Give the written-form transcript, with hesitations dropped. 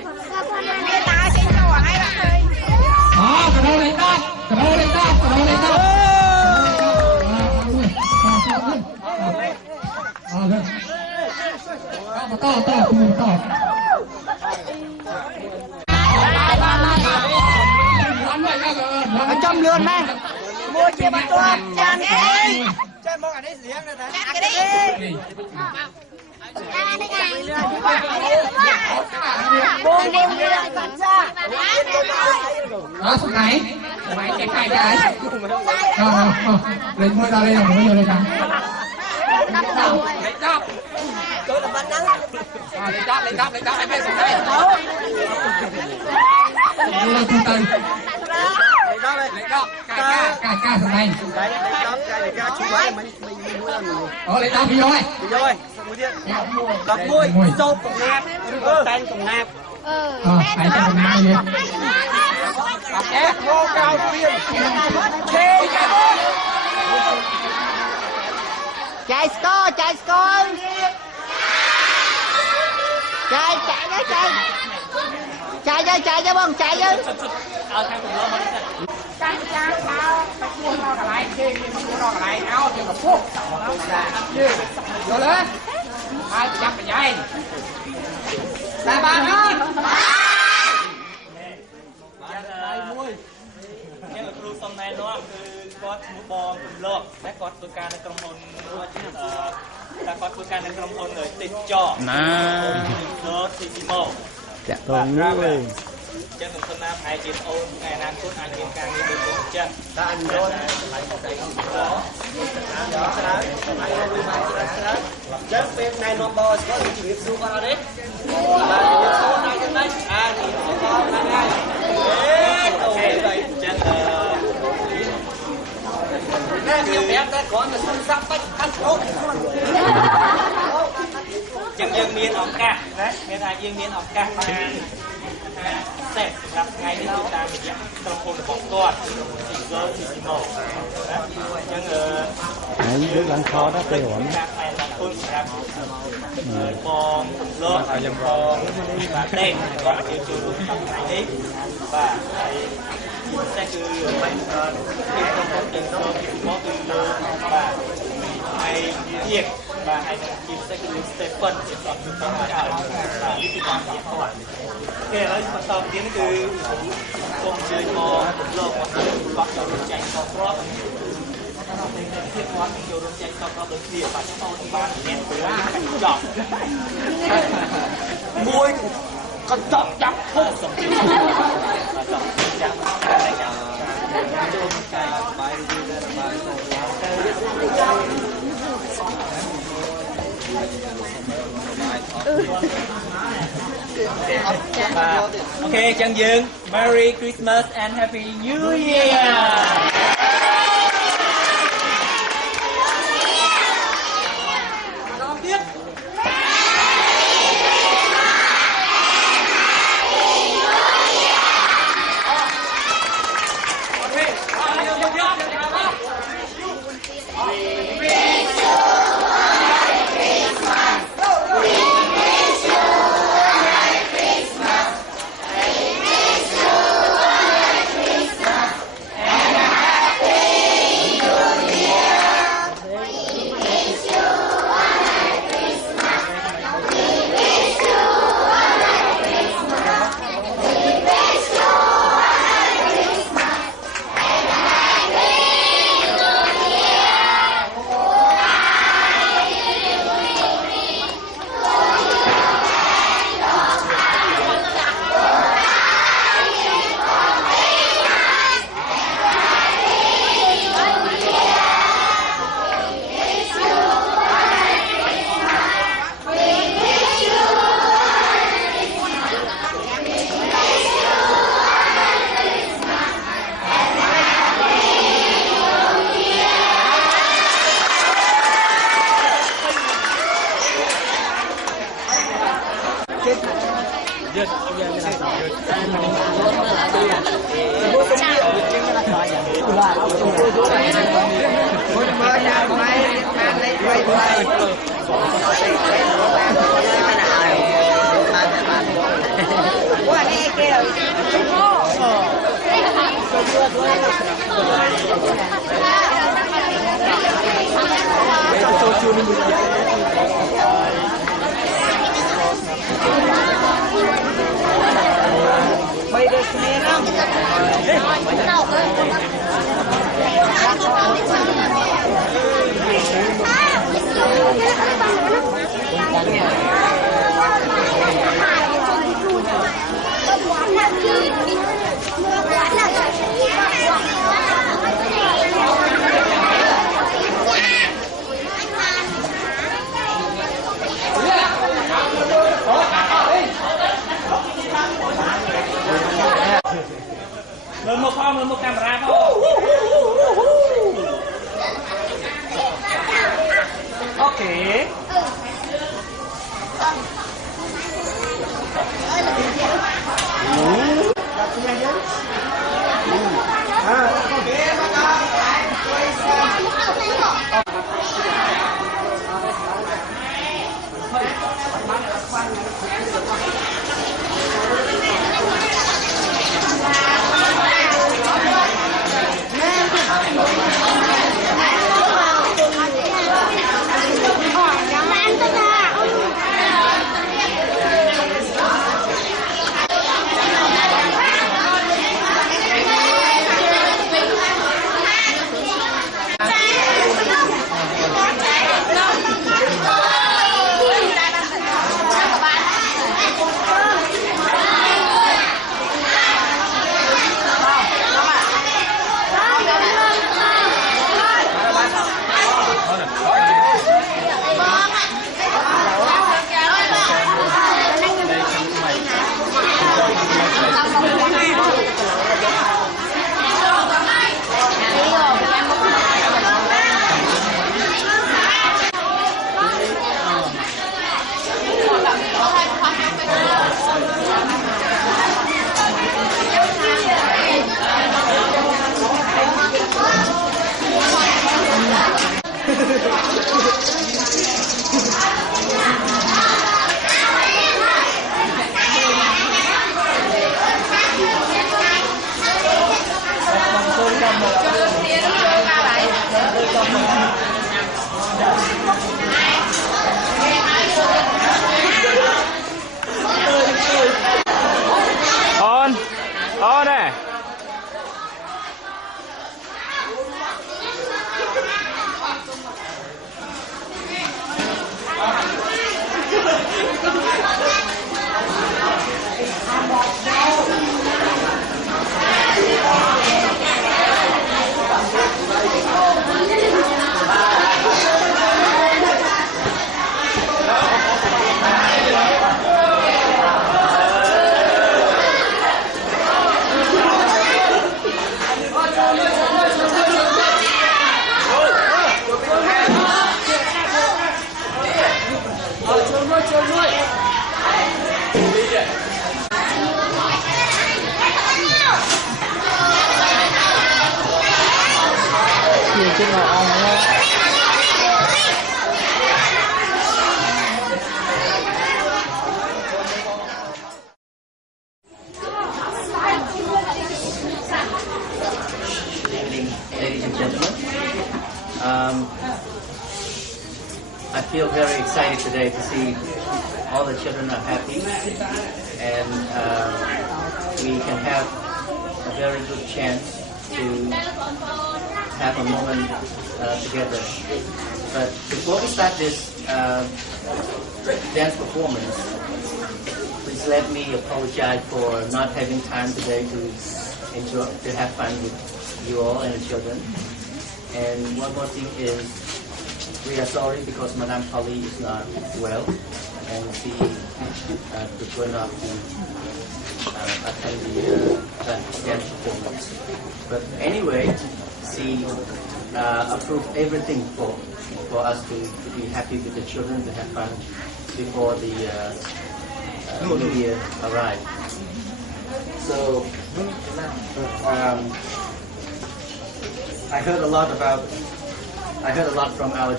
Cái đâu lên đó, cái đâu lên đó, cái đâu lên đó. Ở trong lươn này mua chia bắt tuần chán đi Chân mong ở đây riêng rồi đấy. cái đi buông buông đi còn ra Đó, xuống này. Mày chạy chạy chạy. Lên thôi ra đây rồi, mới vô đây nè. Lấy chóp. Tôi là bắn nắng. Lấy chóp, em biết xuống đây. Đi lên trung tâm. Lấy chóp. Ca xuống đây. Đấy, lấy chóp, cái chú ấy mình mua làm gì? Lên đó đi rồi. Đi rồi, xong rồi đọc môi, sâu cùng nạp, tay cùng nạp. Phải cho con nào vậy? Ngô cao tiên. chạy score chạy cho bông chạy chứ Vô lên. Hai chặt cái dây. Là bạn ơi. Nên là cรูxong này nóคือก็มูบอลกลุ่มโลกและก็ตัวการในกรมพลและก็ตัวการในกรมพลเลยติดจ่อนะรถซีซีโมจะตรงนู้นเลยจะสมสนาภายจีนโอนในอนาคตอาจจะการมีเป็นตัวจะด้านโน้นJust bên này nó bò có gì chỉ biết du vào đấy. Là những số này trên đây. Thì số con này này. Đấy, đấy. chân Nè, nhiều bé ta có là sân sắp bách khăn tốt. chân dân miền ọc ca đấy miền Thái dân miền ọc ca sẽ gặp ngay đến chúng ta mình trong khuôn bóng toàn thì cơ thì màu nhưng đấy đứa ăn kho đó tê ổn này là khuônครับbong lợn bong và đen còn là chiều lúc trong này đấy và sẽ cứ mình trong quá trình có từ và hay việc và hay kim sẽ cứ Stephen thì chọn từ trong bài hỏi là cái gì quan điểm hỏi kể lại phần đầu tiênคือcông chơi mòโลกมันก็จะรู้ใจก็เพราะที่ว่าที่จะรู้ใจก็เพราะโดยเสียไปที่ต้องบ้านเนี่ยหรือว่าจอบมวยก็จอบจับพุ่งสมจริงจอบจับอะไรกันจงใจไปดูแลไปOk, chân dương, Merry Christmas and Happy New Year! Qua đây kêu. Bây giờ nghe không? Lên một camera không? Ok. On nè. Ladies and gentlemen, I feel very excited today to see all the children are happy, and we can have a very good chance to have a moment together. But before we start this dance performance, please let me apologize for not having time today to have fun with you all and the children. And one more thing is, we are sorry because Madame Polly is not well, and she prefer not to attend the dance performance. But anyway, she approved everything for us to be happy with the children, to have fun before the New Year arrived. So I heard a lot from our